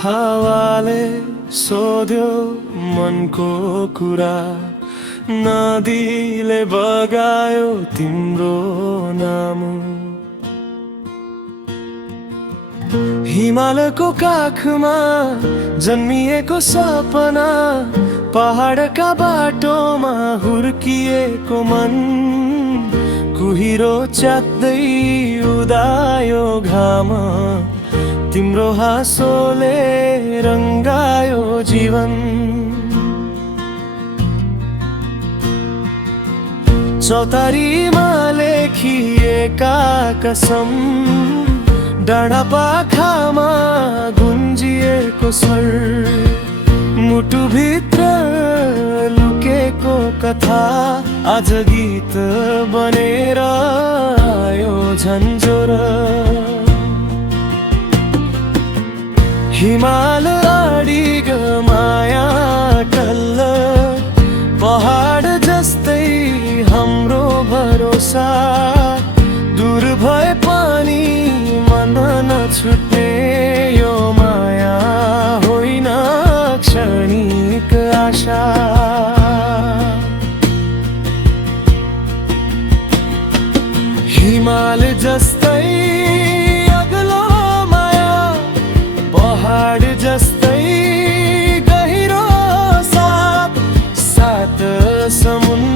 हावाले सोध्यो मनको कुरा, नदीले बगायो तिम्रो नाम। हिमालको काखमा जन्मिएको सपना, पहाडका बाटोमा हुर्किएको मन। कुहिरो च्यात्दै उदायो घाम, तिम्रो हाँसोले रङ्गायो जीवन। चौतारीमा लेखिएका कसम, डाँडा पाखामा गुन्जिएको स्वर। मुटुभित्र लुकेको कथा आज गीत बनेर आयो झन्झोर। हिमाल अडिग माया टल्ल, पहाड जस्तै हाम्रो भरोसा। दूर भए पनि मन नछुट्ने यो माया होइन क्षणिक आशा। हिमाल जस्तै अग्लो माया, पहाड जस्तै गहिरो साथ। सात समुद्र